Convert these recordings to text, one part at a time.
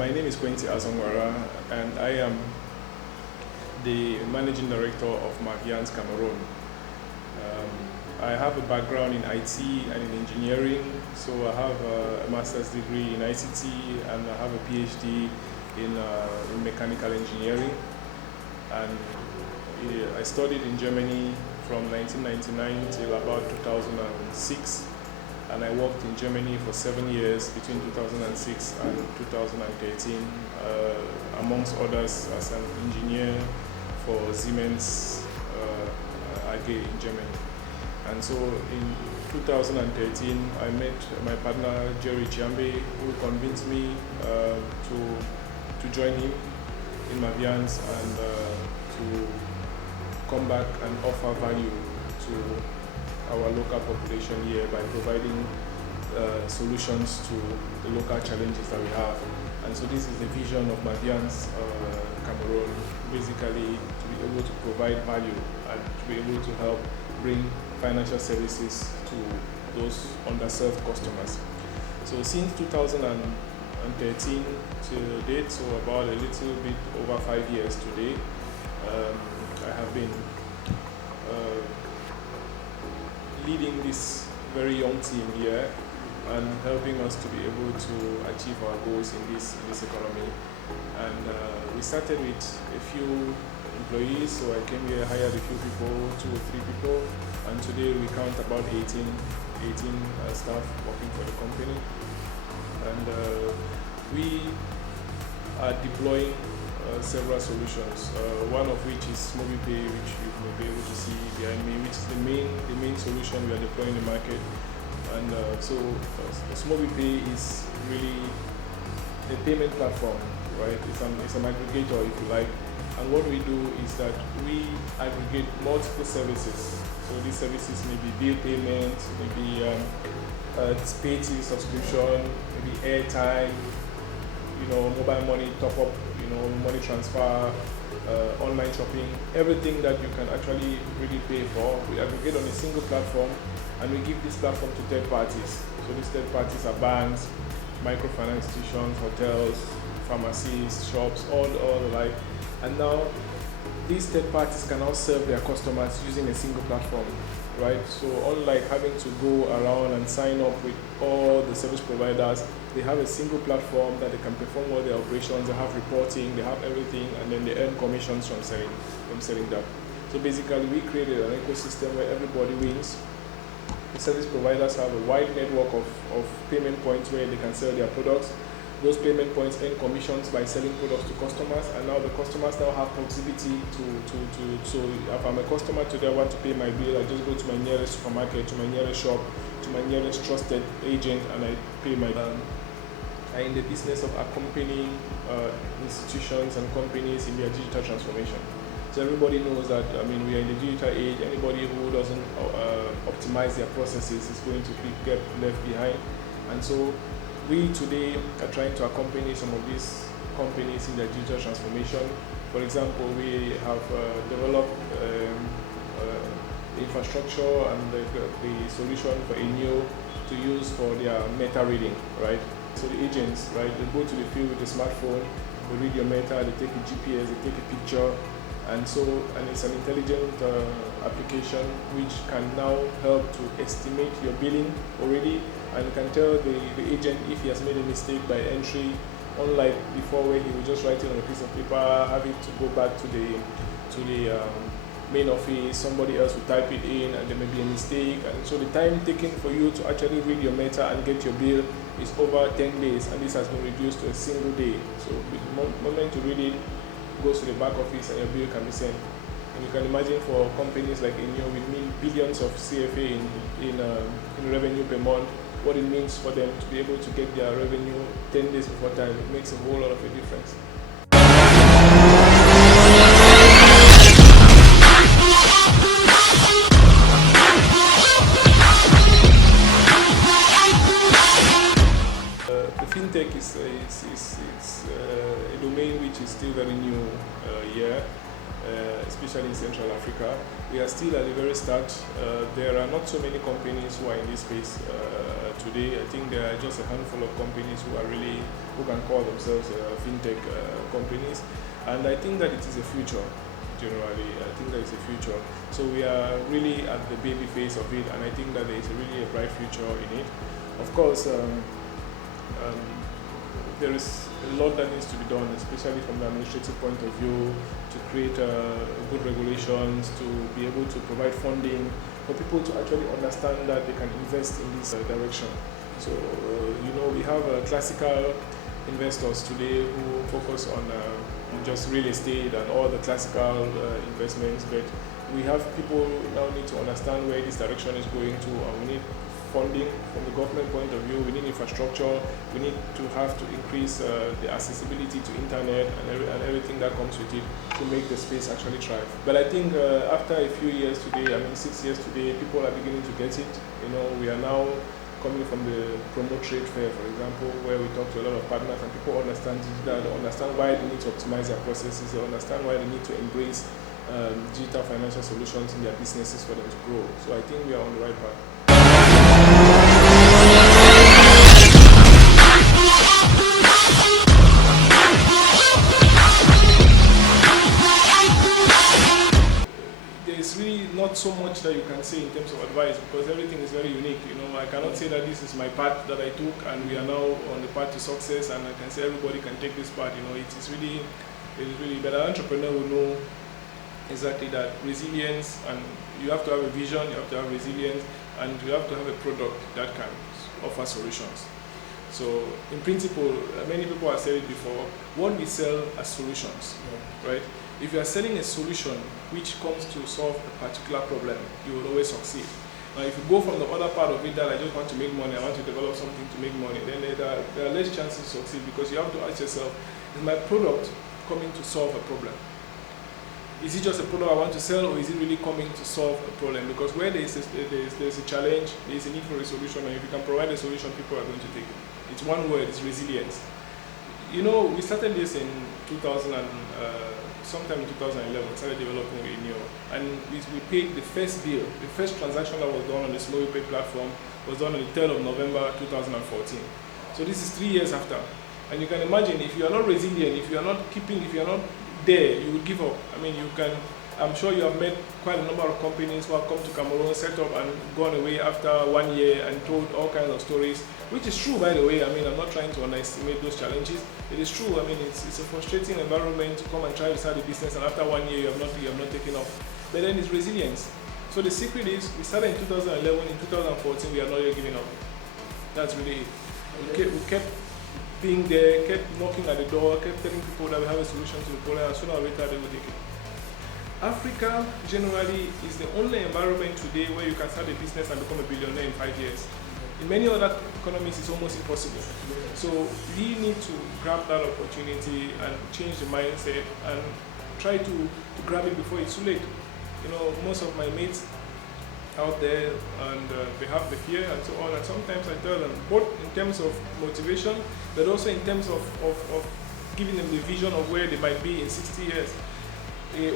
My name is Nkwenti Azong-Wara, and I am the Managing Director of Maviance, Cameroon. I have a background in IT and in engineering, so I have a master's degree in ICT and I have a PhD in mechanical engineering. And I studied in Germany from 1999 till about 2006. And I worked in Germany for 7 years between 2006 and 2013, amongst others as an engineer for Siemens AG in Germany. And so in 2013, I met my partner Jerry Chiambe, who convinced me to join him in Maviance and to come back and offer value to our local population here by providing solutions to the local challenges that we have. And so this is the vision of Maviance Cameroon, basically to be able to provide value and to be able to help bring financial services to those underserved customers. So since 2013 to date, so about a little bit over 5 years today, I have been leading this very young team here and helping us to be able to achieve our goals in this economy. And we started with a few employees, so I came here, hired a few people, 2 or 3 people, and today we count about 18 staff working for the company. And we are deploying several solutions, one of which is MobiPay, which you may be able to see behind me, which is the main solution we are deploying in the market. And so MobiPay is really a payment platform, right? It's an aggregator, if you like. And what we do is that we aggregate multiple services. So these services may be bill payment, maybe pay TV subscription, maybe airtime, mobile money top up, money transfer, online shopping, everything that you can actually really pay for, we aggregate on a single platform, and we give this platform to third parties. So these third parties are banks, microfinance institutions, hotels, pharmacies, shops, all the like. And now these third parties can now serve their customers using a single platform, right? So unlike having to go around and sign up with all the service providers, they have a single platform that they can perform all their operations, they have reporting, they have everything, and then they earn commissions from selling that. So basically we created an ecosystem where everybody wins. The service providers have a wide network of payment points where they can sell their products. Those payment points earn commissions by selling products to customers, and now the customers now have proximity so if I'm a customer today, I want to pay my bill, I just go to my nearest supermarket, to my nearest shop, to my nearest trusted agent, and I pay my bill. I'm in the business of accompanying institutions and companies in their digital transformation. So everybody knows that, we are in the digital age. Anybody who doesn't optimize their processes is going to get left behind. And so we today are trying to accompany some of these companies in their digital transformation. For example, we have developed infrastructure and the solution for Enio to use for their meta reading, right? So the agents, right, they go to the field with a smartphone, they read your meta, they take a GPS, they take a picture, and it's an intelligent application which can now help to estimate your billing already, and can tell the agent if he has made a mistake by entry, unlike before where he would just write it on a piece of paper, have it to go back to the main office, somebody else will type it in and there may be a mistake, and so the time taken for you to actually read your meta and get your bill is over 10 days, and this has been reduced to a single day. So the moment you read it, goes to the back office and your bill can be sent. And you can imagine for companies like Enio with billions of CFA in revenue per month, what it means for them to be able to get their revenue 10 days before time. It makes a whole lot of a difference. Fintech is a domain which is still very new here, especially in Central Africa. We are still at the very start. There are not so many companies who are in this space today. I think there are just a handful of companies who can call themselves fintech companies, and I think that it is a future. Generally, I think there is a future. So we are really at the baby phase of it, and I think that there is really a bright future in it. Of course, there is a lot that needs to be done, especially from the administrative point of view, to create good regulations, to be able to provide funding for people to actually understand that they can invest in this direction. So, we have classical investors today who focus on just real estate and all the classical investments, but we have people now need to understand where this direction is going to, and we need funding from the government point of view. We need infrastructure. We need to increase the accessibility to internet and everything that comes with it to make the space actually thrive. But I think after a few years today, 6 years today, people are beginning to get it. We are now coming from the Promote Trade Fair, for example, where we talk to a lot of partners, and people understand digital, they understand why they need to optimize their processes, they understand why they need to embrace digital financial solutions in their businesses for them to grow. So I think we are on the right path. There's really not so much that you can say in terms of advice, because everything is very unique. I cannot say that this is my path that I took and we are now on the path to success, and I can say everybody can take this path. It is really, but an entrepreneur will know exactly that resilience, and you have to have a vision, you have to have resilience, and you have to have a product that can offer solutions. So in principle, many people have said it before, what we sell are solutions, right? If you are selling a solution which comes to solve a particular problem, you will always succeed. Now, if you go from the other part of it that I just want to make money, I want to develop something to make money, then there are less chances to succeed, because you have to ask yourself, is my product coming to solve a problem? Is it just a product I want to sell, or is it really coming to solve a problem? Because where there's a challenge, there's a need for a solution, and if you can provide a solution, people are going to take it. It's one word, it's resilience. We started this in sometime in 2011, started developing Renewal, and we paid the first bill. The first transaction that was done on the SmallPay platform was done on the 3rd of November 2014. So this is 3 years after. And you can imagine, if you are not resilient, if you are not there, you will give up. I'm sure you have met quite a number of companies who have come to Cameroon, set up and gone away after 1 year and told all kinds of stories, which is true, by the way. I'm not trying to underestimate those challenges. It is true. It's a frustrating environment to come and try to start a business, and after 1 year you have not taken off. But then it's resilience. So the secret is, we started in 2011, in 2014 we are not yet giving up. That's really it. We kept being there, kept knocking at the door, kept telling people that we have a solution to the problem, and sooner or later they will take it. Africa generally is the only environment today where you can start a business and become a billionaire in 5 years. In many other economies, it's almost impossible. So we need to grab that opportunity and change the mindset and try to grab it before it's too late. Most of my mates out there, and they have the fear and so on, and sometimes I tell them, both in terms of motivation, but also in terms of giving them the vision of where they might be in 60 years.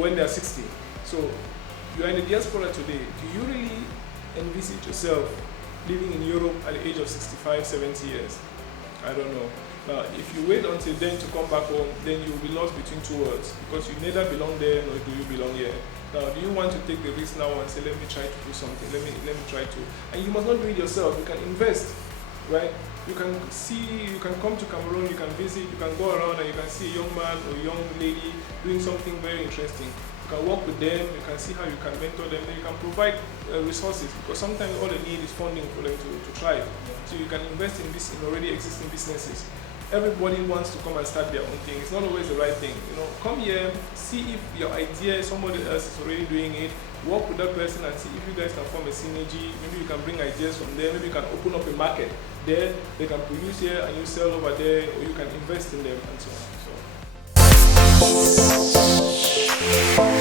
When they are 60. So you are in the diaspora today. Do you really envisage yourself living in Europe at the age of 65, 70 years? I don't know. Now, if you wait until then to come back home, then you will be lost between two worlds, because you neither belong there nor do you belong here. Now, do you want to take the risk now and say, let me try to do something, let me try to, and you must not do it yourself. You can invest, right? You can come to Cameroon, you can visit, you can go around and you can see a young man or a young lady doing something very interesting. You can work with them, you can see how you can mentor them, then you can provide resources, because sometimes all they need is funding for them to thrive. So you can invest in already existing businesses. Everybody wants to come and start their own thing. It's not always the right thing. Come here, see if your idea, somebody else is already doing it, work with that person and see if you guys can form a synergy. Maybe you can bring ideas from there, maybe you can open up a market there, they can produce here and you sell over there, or you can invest in them and so on.